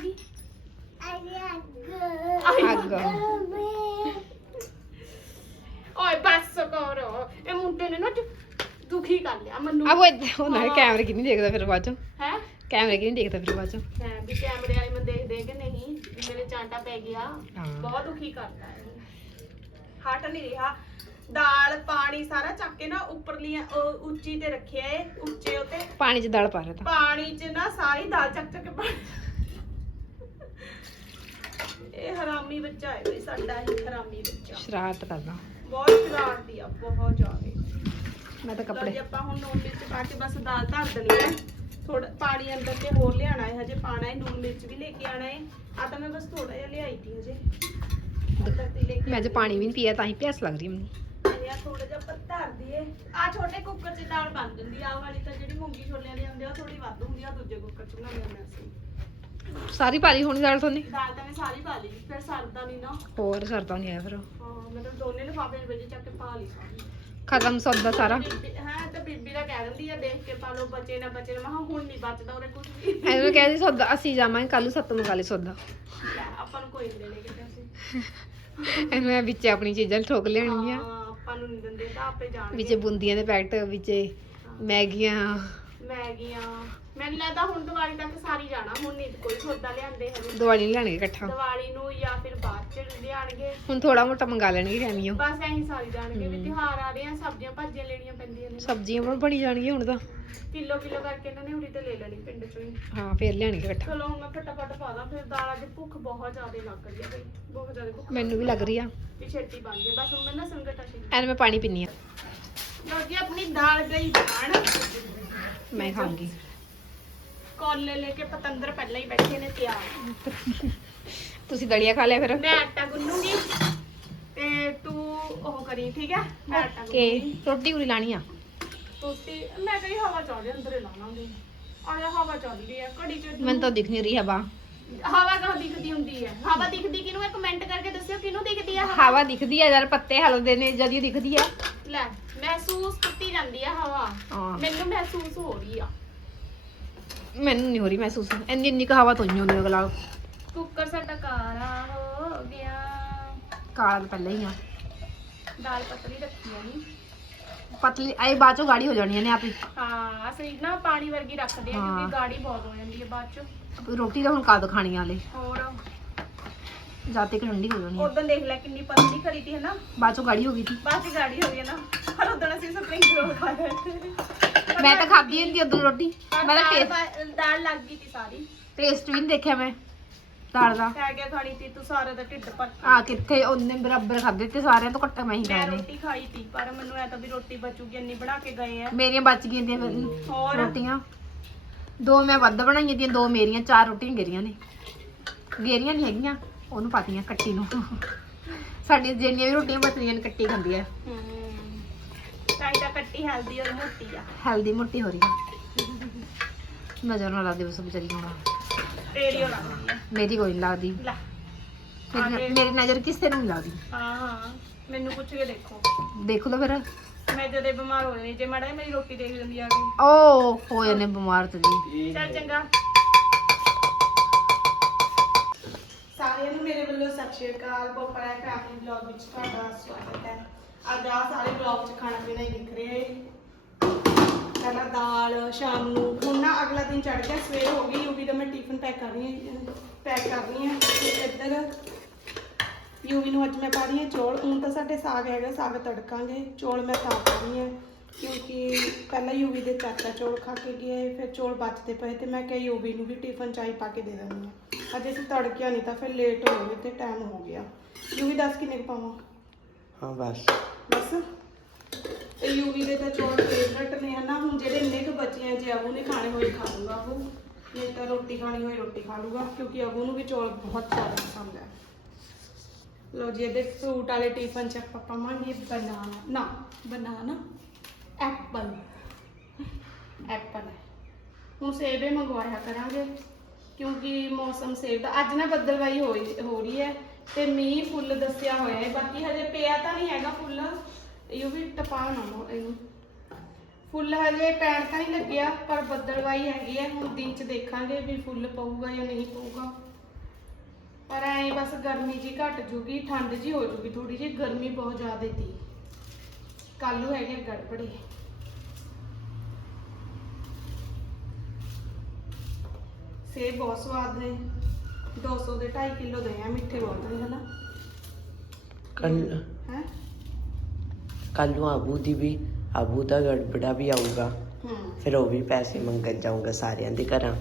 ਆਏਗੀ? ਅੱਗ। ਓਏ ਬਸ ਕਰੋ। ਇਹ ਮੁੰਡੇ ਨੇ ਨਾ ਦੁਖੀ ਕਰ ਲਿਆ ਮੈਨੂੰ। ਆ ਉਹ ਏਦਾਂ ਹੁੰਦਾ ਹੈ। ਕੈਮਰੇ ਕਿ ਨਹੀਂ ਦੇਖਦਾ ਫਿਰ ਬਾਅਦ ਚੋਂ? ਹੈ? ਕੈਮਰੇ ਕਿ ਨਹੀਂ ਦੇਖਦਾ ਫਿਰ ਬਾਅਦ ਚੋਂ? ਹੈ ਵੀ ਕੈਮਰੇ ਵਾਲੇ ਮੈਂ ਦੇਖਦੇ ਕਿ ਨਹੀਂ? ਵੀ ਮੇਰੇ ਚਾਂਟਾ ਪੈ ਗਿਆ। ਬਹੁਤ ਦੁਖੀ ਕਰਦਾ ਹੈ ਹਟ ਨਹੀਂ ਰਿਹਾ। ਦਾਲ ਪਾਣੀ ਸਾਰਾ ਚੱਕ ਕੇ ਨਾ ਉੱਪਰਲੀਆਂ ਉਹ ਉੱਚੀ ਤੇ ਰੱਖਿਆ ਏ ਉੱਚੇ ਉਤੇ। ਪਾਣੀ 'ਚ ਦਾਲ ਪਾ ਰਿਹਾ ਤਾਂ। ਪਾਣੀ 'ਚ ਨਾ ਸਾਰੀ ਦਾਲ ਚੱਕ ਚੱਕ ਕੇ ਪਾ ਇਹ ਹਰਾਮੀ ਬੱਚਾ ਹੈ ਬਈ ਸਾਡਾ ਹੀ ਹਰਾਮੀ ਬੱਚਾ ਸ਼ਰਾਰਤ ਕਰਦਾ। ਬਹੁਤ ਸ਼ਰਾਰਤੀ ਆ ਬਹੁਤ ਜ਼ਿਆਦਾ। ਮੈਂ ਤਾਂ ਕੱਪੜੇ ਆਪਾਂ ਹੁਣ ਨੂਨ ਮਿਰਚ ਪਾ ਕੇ ਬਸ ਦਾਲ ਧਰ ਦੇਣੀ ਹੈ ਥੋੜਾ ਪਾਣੀ ਅੰਦਰ ਤੇ ਹੋਰ ਲਿਆਣਾ ਹੈ ਹਜੇ ਪਾਣਾ ਹੈ ਨੂਨ ਮਿਰਚ ਵੀ ਲੈ ਕੇ ਆਣਾ ਹੈ। ਆ ਤਾਂ ਮੈਂ ਬਸ ਥੋੜਾ ਜਿਹਾ ਲਿਆਈ ਤੀ ਹਜੇ। ਅੰਦਰ ਤੇ ਲੈ ਕੇ ਮੈਂ ਅੱਜ ਪਾਣੀ ਵੀ ਨਹੀਂ ਪੀਆ ਤਾਂ ਹੀ ਪਿਆਸ ਲੱਗ ਰਹੀ ਮੈਨੂੰ। ਯਾ ਥੋੜਾ ਜਿਹਾ ਆਪਾਂ ਧਰ ਦਈਏ। ਆ ਛੋਟੇ ਕੁੱਕਰ 'ਚ ਦਾਲ ਬਣ ਜਾਂਦੀ ਆ ਆਹ ਵਾਲੀ ਤਾਂ ਜਿਹੜੀ ਮੂੰਗੀ ਛੋਲਿਆਂ ਦੀ ਆਉਂਦੀ ਆ ਉਹ ਥੋੜੀ ਵੱਧ ਹੁੰਦੀ ਆ ਦੂਜੇ ਕੁੱਕਰ 'ਚ ਬਣਾਉਂਦੇ ਹੁੰਦੇ ਅਸੀਂ। ਸਾਰੀ ਭਾਰੀ ਹੋਣੀ ਦਾਲ ਤੁਹਾਨੂੰ ਦਾਲ ਤਾਂ ਮੈਂ ਸਾਰੀ ਪਾ ਲਈ ਫਿਰ ਸਰਦਾ ਨਹੀਂ ਨਾ। ਹੋਰ ਸਰਦਾ ਨਹੀਂ ਆਇਆ ਫਿਰ ਹਾਂ ਮਤਲਬ ਦੋਨੇ ਲਿਫਾਫੇ ਵਿੱਚ ਚੱਕ ਕੇ ਪਾ ਲਈ ਸਾਰੀ। ਖਤਮ ਸੌਦਾ ਸਾਰਾ। ਹਾਂ ਤੇ ਬੀਬੀ ਦਾ ਕਹਿ ਦਿੰਦੀ ਆ ਦੇਖ ਕੇ ਪਾ ਲਓ ਬਚੇ ਨਾ ਬਚੇ ਨਾ। ਮੈਂ ਕਿਹਾ ਹੁਣ ਨਹੀਂ ਬਚਦਾ ਉਹਰੇ ਕੁਝ ਵੀ। ਐਵੇਂ ਕਹਿੰਦੇ ਸੌਦਾ ਅਸੀਂ ਜਾਵਾਂਗੇ ਕੱਲ ਨੂੰ ਸੱਤ ਮੰਗਾ ਲਈ ਸੌਦਾ। ਲੈ, ਆਪਾਂ ਨੂੰ ਕੋਈ ਨਹੀਂ ਦੇਣੇ ਕਿਤੇ ਅਸੀਂ। ਐਵੇਂ ਵਿੱਚ ਆਪਣੀ ਚੀਜ਼ਾਂ ਠੋਕ ਲੈਣਗੀਆਂ। ਆਪਾਂ ਨੂੰ ਨਹੀਂ ਦਿੰਦੇ ਤਾਂ ਆਪੇ ਵਿੱਚ ਜਾਣਗੇ ਬੂੰਦੀਆਂ ਦੇ ਪੈਕਟ ਵਿੱਚ ਮੈਗੀਆਂ। ਮੈਗੀਆਂ। ਮੈਨੂੰ ਲੱਗਦਾ ਹੁਣ ਦੀਵਾਲੀ ਤੱਕ ਸਾਰੀ ਜਾਣਾ ਹੁਣ ਨਹੀਂ ਕੋਈ ਸੌਦਾ ਲਿਆਂਦੇ ਹਜੇ ਦਿਵਾਲੀ ਨੂੰ ਲੈਣਗੇ ਇਕੱਠਾ। ਦੀਵਾਲੀ ਨੂੰ ਜਾਂ ਫਿਰ ਬਾਅਦ ਚ ਲਿਆਣਗੇ। ਹੁਣ ਥੋੜਾ ਮੋਟਾ ਮੰਗਾ ਲੈਣਗੇ ਰੈਮੀਓ ਬਸ ਐਂ ਸਾਰੀ ਜਾਣਗੇ ਵੀ। ਤਿਉਹਾਰ ਆ ਰਹੇ ਆ ਸਬਜ਼ੀਆਂ ਭਾਜੀਆਂ ਲੈਣੀਆਂ ਪੈਂਦੀਆਂ ਨੇ। ਸਬਜ਼ੀਆਂ ਬਣ ਬਣੀ ਜਾਣਗੀਆਂ ਹੁਣ ਤਾਂ। ਕਿਲੋ ਕਿਲੋ ਕਰਕੇ ਇਹਨਾਂ ਨੇ ਉਰੀ ਤੇ ਲੈ ਲੈਣੀ ਪਿੰਡ ਚੋਂ ਹੀ। ਹਾਂ ਫੇਰ ਲੈਣਗੇ ਇਕੱਠਾ। ਚਲੋ ਹੁਣ ਮੈਂ ਫਟਾਫਟ ਪਾ ਦਾਂ ਫਿਰ ਦਾਲਾਂ ਦੀ ਭੁੱਖ ਬਹੁਤ ਜ਼ਿਆਦਾ ਲੱਗ ਰਹੀ ਹੈ ਬਈ। ਬਹੁਤ ਜ਼ਿਆਦਾ ਭੁੱਖ ਮੈਨੂੰ ਵੀ ਲੱਗ ਰਹੀ ਆ। ਵੀ ਛੇਤੀ ਬਣ ਜੇ ਬਸ ਹੁਣ ਮੈਂ ਨਾ ਸੰਗਟਾ ਸੀ ਐਨ ਮੈਂ ਪਾਣੀ ਪੀਨੀ ਆ। ਲੋ ਜੀ ਆਪਣੀ ਦਾਲ ਗਈ ਬਣ ਮੈਂ ਖਾਵਾਂਗੀ ਕੋਲੇ ਲੈ ਕੇ ਪਤੰਦਰ ਪਹਿਲਾਂ ਹੀ ਬੈਠੇ ਨੇ ਤਿਆਰ। ਤੁਸੀਂ ਦਲੀਆ ਖਾ ਲਿਆ ਫਿਰ? ਮੈਂ ਆਟਾ ਗੁੰਨੂਗੀ ਤੇ ਤੂੰ ਉਹ ਕਰੀ ਠੀਕ ਹੈ? ਮੈਂ ਆਟਾ ਕੇ ਗੁੰਨੂਗੀ। ਰੋਟੀ ਉਰੀ ਲਾਣੀ ਆ? ਰੋਟੀ ਮੈਂ ਕਹੀ ਹਵਾ ਚੱਲ ਰਹੀ ਅੰਦਰ ਲਾਵਾਂਗੇ। ਆਇਆ ਹਵਾ ਚੱਲ ਰਹੀ ਹੈ ਘੜੀ ਚ ਮੈਨੂੰ ਤਾਂ ਦਿਖ ਨਹੀਂ ਰਹੀ ਹਵਾ। ਹਵਾ ਕਹਾਂ ਦਿਖਦੀ ਹੁੰਦੀ ਹੈ ਹਵਾ ਦਿਖਦੀ ਕਿਹਨੂੰ ਹੈ ਕਮੈਂਟ ਕਰਕੇ ਦੱਸਿਓ ਕਿਹਨੂੰ ਦਿਖਦੀ ਹੈ ਹਵਾ। ਹਵਾ ਦਿਖਦੀ ਆ ਯਾਰ ਪੱਤੇ ਹਲਦੇ ਨੇ ਜਦ ਹੀ ਦਿਖਦੀ ਆ। ਲੈ ਮਹਿਸੂਸ ਕੀਤੀ ਜਾਂਦੀ ਹੈ ਹਵਾ। ਹਾਂ। ਮੈਨੂੰ ਮਹਿਸੂਸ ਹੋ ਰਹੀ ਆ। ਮੈਨੂੰ ਨਹੀਂ ਹੋ ਰਹੀ ਮਹਿਸੂਸ। ਇੰਨੀ ਇੰਨੀ ਕੁ ਹਵਾ ਤੋਂ ਨਹੀਂ ਹੁੰਦੀ ਅਗਲਾ। ਕੁੱਕਰ ਸਾਡਾ ਕਾਲਾ ਹੋ ਗਿਆ। ਕਾਲਾ ਤਾਂ ਪਹਿਲਾਂ ਹੀ ਆ। ਦਾਲ ਪਤਲੀ ਰੱਖੀ ਆ ਨਹੀਂ ਪਤਲੀ ਆਈ ਬਾਅਦ ਚੋਂ ਗਾੜੀ ਹੋ ਜਾਣੀ ਨੇ ਆਪੀ। ਹਾਂ ਅਸੀਂ ਨਾ ਪਾਣੀ ਵਰਗੀ ਰੱਖਦੇ ਆ ਹਾਂ। ਕਿਉਂਕਿ ਗਾੜੀ ਬਹੁਤ ਹੋ ਜਾਂਦੀ ਹੈ ਬਾਅਦ ਚ। ਰੋਟੀ ਤਾਂ ਹੁਣ ਕਦ ਖਾਣੀ ਵਾਲੇ ਹੋਰ? ਜਦ ਤੱਕ ਠੰਡੀ ਹੋ ਜਾਣੀ ਆ। ਉਦੋਂ ਦੇਖ ਲੈ ਕਿੰਨੀ ਪਤਲੀ ਕਰੀ ਤੀ ਹੈ ਨਾ ਬਾਅਦ ਚੋਂ ਗਾੜੀ ਹੋ ਗਈ ਸੀ ਬਾਅਦ ਚ ਗਾੜੀ ਹੋ ਗਈ ਨਾ। ਪਰ ਉਦੋਂ ਅਸੀਂ ਸਪਰਿੰਗ ਰੋਲ ਖਾ ਲਏ ਮੈਂ ਤਾਂ ਖਾਧੀ ਹੁੰਦੀ ਉਦੋਂ ਰੋਟੀ। ਮੈਂ ਤਾਂ ਟੇਸਟ ਦਾਲ ਦਾਲ ਲੱਗ ਗਈ ਤੀ ਸਾਰੀ। ਟੇਸਟ ਵੀ ਨਹੀਂ ਦੇਖਿਆ ਮੈਂ ਦਾਲ ਦਾ। ਕਹਿ ਗਿਆ ਖਾਣੀ ਤੀ ਤੂੰ ਸਾਰੇ ਦਾ ਢਿੱਡ ਭਰ ਆ ਕਿੱਥੇ ਉਹਨੇ ਬਰਾਬਰ ਖਾਦੇ ਤੇ ਸਾਰਿਆਂ ਤੋਂ ਘੱਟ ਮੈਂ ਹੀ ਮੈਂ ਖਾਣੇ। ਰੋਟੀ ਖਾਈ ਤੀ ਪਰ ਮੈਨੂੰ ਐ ਤਾਂ ਵੀ ਰੋਟੀ ਬਚੂਗੀ ਇੰਨੀ ਬਣਾ ਕੇ ਗਏ ਆ। ਮੇਰੀਆਂ ਬਚ ਗਈਆਂ ਦੀਆਂ ਹੋਰ? ਰੋਟੀਆਂ। ਦੋ ਮੈਂ ਵੱਧ ਬਣਾਈਆਂ ਦੀਆਂ ਦੋ ਮੇਰੀਆਂ ਚਾਰ ਰੋਟੀਆਂ ਗੇਰੀਆਂ ਨੇ। ਗੇਰੀਆਂ ਨਹੀਂ ਹੈਗੀਆਂ ਉਹਨੂੰ ਪਾਤੀਆਂ ਕੱਟੀ ਨੂੰ। ਸਾਡੀ ਜਿਹੜੀਆਂ ਵੀ ਰੋਟੀਆਂ ਬਚਦੀਆਂ ਨੇ ਕੱਟੀ ਖਾਂਦੀ ਹੈ। ਹਮ ਤਾਂ ਤਾਂ ਕੱਟੀ ਹੈਲਦੀ ਔਰ ਮੋਟੀ ਆ। ਹੈਲਦੀ ਮੋਟੀ ਹੋ ਰਹੀ ਹੈ ਨਜ਼ਰ ਨਾ ਲੱਗਦੀ ਬਸ ਵਿਚਾਰੀ ਨੂੰ। ਤੇਰੀ ਹੋ ਲੱਗਦੀ ਆ। ਮੇਰੀ ਕੋਈ ਨਹੀਂ ਲੱਗਦੀ ਲੈ। ਮੇਰੀ ਨ- ਮੇਰੀ ਨਜ਼ਰ ਕਿਸੇ ਨੂੰ ਨਹੀਂ ਲੱਗਦੀ ਹਾਂ ਹਾਂ। ਮੈਨੂੰ ਪੁੱਛ ਕੇ ਦੇਖੋ। ਦੇਖ ਲਓ ਫਿਰ। ਮੈਂ ਜਦੇ ਬਿਮਾਰ ਹੋ ਜਾਣੀ ਜੇ ਮਾੜਾ ਜਿਹਾ ਮੇਰੀ ਰੋਟੀ ਦੇਖ ਲੈਂਦੀ ਆ ਕੇ। ਓ ਹੋ ਜਾਂਦੇ ਬਿਮਾਰ ਤੇ ਜੀ। ਚੱਲ ਚੰਗਾ। ਸਾਰਿਆਂ ਨੂੰ ਮੇਰੇ ਵੱਲੋਂ ਸਤਿ ਸ਼੍ਰੀ ਅਕਾਲ। ਬੋਪਰਾ ਫੈਮਿਲੀ ਵਲੌਗ ਵਿੱਚ ਤੁਹਾਡਾ ਸਵਾਗਤ ਹੈ। ਅੱਜ ਆ ਸਾਰੇ ਵਲੌਗ 'ਚ ਖਾਣਾ ਪੀਣਾ ਹੀ ਦਿਖ ਰਿਹਾ ਹੈ ਪਹਿਲਾਂ ਦਾਲ, ਸ਼ਾਮ ਨੂੰ। ਹੁਣ ਨਾ ਅਗਲਾ ਦਿਨ ਚੜ ਗਿਆ, ਸਵੇਰ ਹੋ ਗਈ, ਯੂਵੀ ਦਾ ਮੈਂ ਟਿਫਨ ਪੈਕ ਕਰ ਰਹੀ ਹਾਂ ਪੈਕ ਕਰ ਰਹੀ ਹਾਂ। ਤੇ ਇੱਧਰ ਯੂਵੀ ਨੂੰ ਅੱਜ ਮੈਂ ਪਾ ਰਹੀ ਹਾਂ ਚੌਲ। ਹੁਣ ਤਾਂ ਸਾਡੇ ਸਾਗ ਹੈਗਾ, ਸਾਗ ਤੜਕਾਂਗੇ। ਚੌਲ ਮੈਂ ਤਾਂ ਪਾ ਰਹੀ ਹਾਂ, ਕਿਉਂਕਿ ਪਹਿਲਾਂ ਯੂਵੀ ਦੇ ਚਾਚਾ ਚੌਲ ਖਾ ਕੇ ਗਏ ਫਿਰ ਚੌਲ ਬਚਦੇ ਪਏ ਤੇ ਮੈਂ ਕਿਹਾ ਯੂਵੀ ਨੂੰ ਵੀ ਟਿਫਨ ਚਾਈ ਪਾ ਕੇ ਦੇ ਦਿੰਦੀ ਹਾਂ। ਅੱਜ ਅਸੀਂ ਤੜਕਿਆ ਨਹੀਂ ਤਾਂ ਫਿਰ ਲੇਟ ਹੋ ਗਏ ਤੇ ਟਾਈਮ ਹੋ ਗਿਆ। ਯੂਵੀ ਦੱਸ ਕਿੰਨੇ ਕੁ ਪਾਵਾਂ? ਹਾਂ, ਬਸ। ਬਸ। ਤੇ ਯੂਵੀ ਦੇ ਤਾਂ ਚੌਲ ਫੇਵਰਟ ਨੇ, ਹਨਾ? ਹੁਣ ਜਿਹੜੇ ਇੰਨੇ ਕੁ ਬਚੇ ਆ, ਜੇ ਅਬੂ ਨੇ ਖਾਣੇ ਹੋਏ ਖਾ ਲੂਗਾ ਉਹ ਨਹੀਂ ਤਾਂ ਰੋਟੀ ਖਾਣੀ ਹੋਏ, ਰੋਟੀ ਖਾ ਲੂਗਾ, ਕਿਉਂਕਿ ਅਬੂ ਨੂੰ ਵੀ ਚੌਲ ਬਹੁਤ ਜ਼ਿਆਦਾ ਪਸੰਦ ਹੈ ਲੋ ਜੀ, ਇਹਦੇ ਫਰੂਟ ਵਾਲੇ ਟਿਫਨ ਚ ਆਪਾਂ ਪਾਵਾਂਗੇ ਬਨਾਨਾ ਨਾ ਬਨਾਨਾ ਐਪਲ ਐਪਲ ਹੁਣ ਸੇਬ ਮੰਗਵਾਇਆ ਕਰਾਂਗੇ, ਕਿਉਂਕਿ ਮੌਸਮ ਸੇਬ ਦਾ ਅੱਜ ਨਾ ਬੱਦਲਵਾਈ ਹੋਈ, ਹੋ ਰਹੀ ਹੈ। ਤੇ ਮੀਂਹ ਫੁੱਲ ਦੱਸਿਆ ਹੋਇਆ ਹੈ, ਬਾਕੀ ਹਜੇ ਪਿਆ ਤਾਂ ਨਹੀਂ ਹੈਗਾ ਫੁੱਲ। ਇਹ ਵੀ ਟਪਾ ਨਾ ਇਹਨੂੰ ਫੁੱਲ ਹਜੇ ਪੈਣ ਤਾਂ ਨਹੀਂ ਲੱਗਿਆ, ਪਰ ਬੱਦਲਵਾਈ ਹੈਗੀ ਹੈ, ਹੁਣ ਦਿਨ ਚ ਦੇਖਾਂਗੇ ਵੀ ਫੁੱਲ ਪਊਗਾ ਜਾਂ ਨਹੀਂ ਪਊਗਾ। ਪਰ ਐ ਬਸ ਗਰਮੀ ਜੀ ਘਟ ਜੂਗੀ, ਠੰਡ ਜੀ ਹੋ ਜੂਗੀ ਥੋੜੀ ਜੀ ਗਰਮੀ ਬਹੁਤ ਜ਼ਿਆਦਾ ਤੀ। ਕੱਲ ਨੂੰ ਹੈਗੇ ਗੜਬੜੀ। ਸੇਬ ਬਹੁਤ ਸਵਾਦ ਨੇ। 200 ਦੇ 2.5 ਕਿਲੋ ਦੇ ਆ ਮਿੱਠੇ ਬਹੁਤ ਨੇ ਹਨਾ? ਕੱਲ ਹੈ? ਕੱਲ ਨੂੰ ਆਬੂ ਦੀ ਵੀ ਆਬੂ ਦਾ ਗੜਬੜਾ ਵੀ ਆਊਗਾ। ਹੂੰ। ਫਿਰ ਉਹ ਵੀ ਪੈਸੇ ਮੰਗਣ ਜਾਊਗਾ ਸਾਰਿਆਂ ਦੇ ਘਰਾਂ।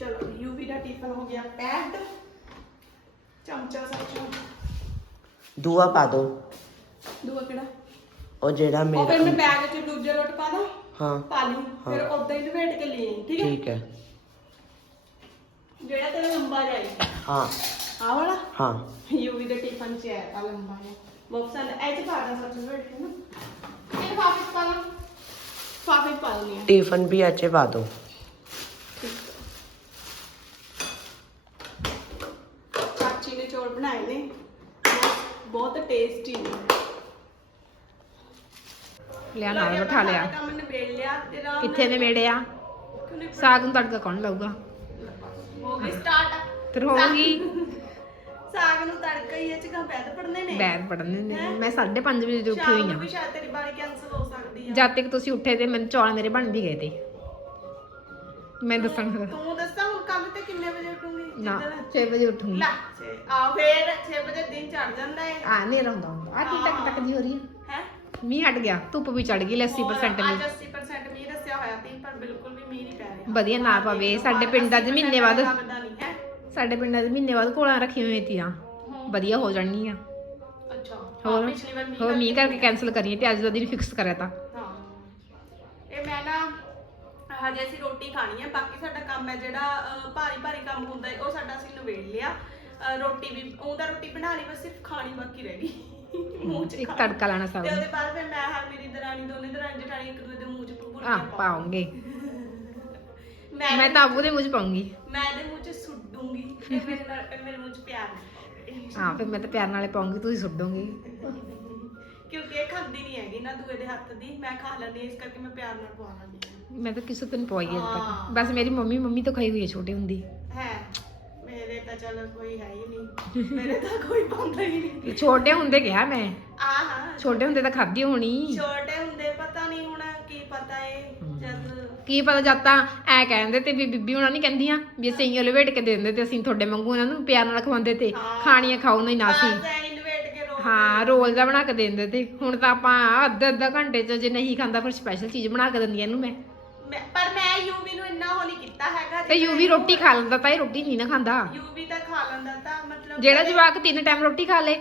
ਚਲੋ ਯੂਵੀ ਦਾ ਟਿਫਨ ਹੋ ਗਿਆ ਪੈਕਡ ਚਮਚਾ ਸੱਚੋ। ਦੂਆ ਪਾ ਦੋ। ਦੂਆ ਕਿਹੜਾ? ਉਹ ਜਿਹੜਾ ਉਹ ਫਿਰ ਮੈਂ ਮੇਰਾ ਬੈਗ 'ਚ ਦੂਜੇ ਲੋਟ ਪਾ ਦਾਂ ਹਾਂ। ਪਾ ਲਈ। ਫਿਰ। ਉਦਾਂ ਹੀ ਲਪੇਟ ਕੇ ਲੈ ਆਈ, ਠੀਕ ਹੈ? ਠੀਕ ਹੈ। ਜਿਹੜਾ ਤੇਰਾ ਲੰਬਾ ਜਾਏ ਹਾਂ। ਆ ਵਾਲਾ? ਹਾਂ। ਯੂਵੀ ਦੇ ਟਿਫਨ 'ਚ ਹੈ ਆ ਲੰਬਾ ਜਿਹਾ। ਬਹੁਤ ਪਸੰਦ ਐ ਚ ਪਾ ਦਾਂ ਸੱਚ ਲਪੇਟ ਕੇ ਨਾ? ਇਹ ਵਾਪਸ ਪਾ ਲਾਂ ਵਾਪਸ ਪਾ ਹੈ। ਟਿਫਨ ਵੀ ਅੱਛੇ ਪਾ ਦੋ ਚਾਚੀ ਨੇ ਚੌਲ ਬਣਾਏ ਨੇ ਬਹੁਤ ਟੇਸਟੀ ਨੇ ਲਿਆ ਨਾਲ ਬਿਠਾ ਲਿਆ ਕੰਮ ਨਿਬੇੜ ਲਿਆ ਤੇ ਰਾਮ ਕਿੱਥੇ ਨੇ ਮੇੜੇ ਆ। ਸਾਗ ਨੂੰ ਤੜਕਾ ਕੌਣ ਲਾਊਗਾ? ਹੋ ਗਈ ਸਟਾਰਟ ਫਿਰ ਹੋਊਗੀ ਸਾਗ ਨੂੰ ਤੜਕਾ ਹੀ ਇਹ ਚ ਕਾ ਪੈਦ ਪੜਨੇ ਨੇ? ਬੈਦ ਪੜਨ ਨੇ। ਮੈਂ 5:30 ਵਜੇ ਦੀ ਉੱਠੀ ਸ਼ਾਮ ਹੋਈ ਨੂੰ ਆ ਵੀ ਸ਼ਾਇਦ ਤੇਰੀ ਬਾਰੀ ਕੈਨਸਲ ਹੋ ਸਕਦੀ ਆ। ਜਦ ਤੱਕ ਤੁਸੀਂ ਉੱਠੇ ਤੇ ਮੈਨੂੰ ਚੌਲ ਮੇਰੇ ਬਣ ਵੀ ਗਏ ਤੇ। ਮੈਂ ਦੱਸਣ ਤੂੰ ਦੱਸਾਂ ਹੁਣ ਕੱਲ ਤੇ ਕਿੰਨੇ ਵਜੇ ਉੱਠੂਗੀ? ਨਾ 6 ਵਜੇ ਉੱਠੂਗੀ। ਲੈ ਛੇ- ਆ ਫੇਰ 6 ਵਜੇ ਦਿਨ ਚੜ ਜਾਂਦਾ ਹੈ ਆ ਨਹੀਂ ਰਹਿੰਦਾ ਹੁੰਦਾ। ਆ ਟੀ ਟਕ ਟਕ ਦੀ ਹੋ ਰਹੀ ਹੈ ਹੈ? ਮੀਂਹ ਹਟ ਗਿਆ ਧੁੱਪ ਵੀ ਚੜ ਗਈ 80% ਅੱਜ ਮੀਂਹ। 80% ਮੀਂਹ ਦੱਸਿਆ ਹੋਇਆ ਸੀ ਪਰ ਬਿਲਕੁਲ ਵੀ ਮੀਂਹ ਨਹੀਂ ਪੈ ਰਿਹਾ। ਵਧੀਆ ਨਾ ਪਵੇ ਸਾਡੇ ਪਿੰਡਾਂ 'ਚ ਮਹੀਨੇ ਬਾਅਦ ਲੱਗਦਾ ਨਹੀਂ ਹੈ। ਸਾਡੇ ਪਿੰਡਾਂ 'ਚ ਮਹੀਨੇ ਬਾਅਦ ਕੋਲਾਂ ਰੱਖੀਆਂ ਹੋਈਆਂ ਤੀਆਂ। ਵਧੀਆ ਹੋ ਜਾਣਗੀਆਂ ਅੱਛਾ ਹਾਂ, ਹੋਰ ਪਿਛਲੀ ਵਾਰ ਮੀਂਹ ਹੋਰ ਮੀਂਹ ਕਰਕੇ- ਕੈਨਸਲ ਕਰੀਏ ਤੇ ਅੱਜ ਦਾ ਦਿਨ ਫਿਕਸ ਕਰਿਆ ਤਾਂ। ਹਾਂ। ਇਹ ਮੈਂ ਨਾ ਹਜੇ ਅਸੀਂ ਰੋਟੀ ਖਾਣੀ ਹੈ ਬਾਕੀ ਸਾਡਾ ਕੰਮ ਹੈ ਜਿਹੜਾ ਅਹ, ਭਾਰੀ ਭਾਰੀ ਕੰਮ ਹੁੰਦਾ ਹੈ ਉਹ ਸਾਡਾ ਅਸੀਂ ਨਵੇੜ ਲਿਆ। ਅਹ, ਰੋਟੀ ਵੀ ਉਹਦਾ ਰੋਟੀ ਬਣਾ ਲਈ ਬਸ ਸਿਰਫ ਖਾਣੀ ਬਾਕੀ ਰਹਿ ਗਈ। ਮੂੰਹ ਚ ਇੱਕ ਤੜਕਾ ਲਾਣਾ ਸਭ ਤੇ ਨੂੰ ਉਹਦੇ ਬਾਅਦ ਫਿਰ ਮੈਂ ਹਰ ਮੇਰੀ ਦਰਾਣੀ ਦੋਨੇ ਦਰਾਣੀ ਜਠਾਣੀ ਇੱਕ ਦੂਜੇ ਦੇ ਮੂੰਹ ਚ ਭੁਰ ਆ ਪਾਉਂਗੇ। ਮੈਂ ਮੈਂ ਤਾਂ ਆਬੂ ਦੇ ਮੂੰਹ 'ਚ ਪਾਉਂਗੀ। ਮੈਂ ਇਹਦੇ ਮੂੰਹ ਚ ਸੁੱਡੂੰਗੀ ਇਹ ਮੇਰੇ ਨਾਲ ਮੇਰੇ ਮੂੰਹ ਚ ਪਿਆਰ ਹੈ ਫਿਰ ਮੈਂ ਤਾਂ ਪਿਆਰ ਨਾਲੇ ਪਾਉਂਗੀ ਤੁਸੀਂ ਸੁੱਟੋਗੇ। ਕਿਉਂਕਿ ਇਹ ਖਾਂਦੀ ਨਹੀਂ ਹੈਗੀ ਨਾ ਦੂਏ ਦੇ ਹੱਥ ਦੀ। ਮੈਂ ਖਾ ਲੈਂਦੀ ਹਾਂ, ਇਸ ਕਰਕੇ ਮੈਂ ਪਿਆਰ ਨਾਲ ਪਵਾ ਲੈਂਦੀ ਹਾਂ। ਮੈਂ ਤਾਂ ਕਿਸੇ ਤੋਂ ਨਹੀਂ ਪਵਾਈ ਅਜੇ। ਤੱਕ। ਬਸ ਮੇਰੀ ਮੰਮੀ ਮੰਮੀ ਤੋਂ ਖਾਈ ਹੋਈ ਹੈ ਛੋਟੀ ਹੁੰਦੀ। ਹੈ। ਮੇਰੇ ਤਾਂ ਚਲ ਕੋਈ ਹੈ ਹੀ ਨਹੀਂ। ਮੇਰੇ ਤਾਂ ਕੋਈ ਪਾਉਂਦਾ ਹੀ ਨਹੀਂ। ਛੋਟੇ ਹੁੰਦੇ ਕਿਹਾ ਮੈਂ। ਆਹ ਛੋਟੇ ਹੁੰਦੇ ਤਾਂ ਖਾਧੀ ਹੋਣੀ। ਛੋਟੇ ਹੁੰਦੇ ਪਤਾ ਨਹੀਂ ਹੁਣ ਕੀ ਪਤਾ ਏ ਜਦ ਕੀ ਪਤਾ ਜਦ ਤਾਂ ਐ ਕਹਿੰਦੇ ਤੇ ਵੀ ਬੀਬੀ ਉਹਨਾਂ ਨਹੀਂ ਕਹਿੰਦੀਆਂ ਵੀ ਅਸੀਂ ਇਹੋ ਲਵੇਟ ਕੇ ਦੇ ਦਿੰਦੇ ਤੇ ਅਸੀਂ ਤੁਹਾਡੇ ਵਾਂਗੂ ਇਹਨਾਂ ਨੂੰ ਪਿਆਰ ਨਾਲ ਖਵਾਉਂਦੇ ਤੇ। ਖਾਣੀਆਂ ਖਾਓ ਨਹੀਂ ਨਾ ਸੀ। ਹਾਂ ਰੋਲ ਦਾ ਬਣਾ ਕੇ ਦੇ ਦਿੰਦੇ ਤੇ। ਹੁਣ ਤਾਂ ਆਪਾਂ ਅੱਧਾ ਅੱਧਾ ਘੰਟੇ ਚ ਜੇ ਨਹੀਂ ਖਾਂਦਾ ਫਿਰ ਸਪੈਸ਼ਲ ਚੀਜ਼ ਬਣਾ ਕੇ ਦਿੰਦੀ ਇਹਨੂੰ ਮੈਂ। ਪਰ ਮੈਂ ਯੂਵੀ ਨੂੰ ਇੰਨਾ ਹੋ ਨਹੀਂ ਕੀਤਾ ਹੈਗਾ ਤੇ ਯੂ ਵੀ ਰੋਟੀ ਖਾ ਲੈਂਦਾ ਤਾਂ ਇਹ ਰੋਟੀ ਨਹੀਂ ਨਾ ਖਾਂਦਾ। ਯੂਵੀ ਤਾਂ ਖਾ ਲੈਂਦਾ ਤਾਂ ਮਤਲਬ ਜਿਹੜਾ ਜਵਾਕ ਤਿੰਨ ਟਾਈਮ ਰੋਟੀ ਖਾ ਲੇ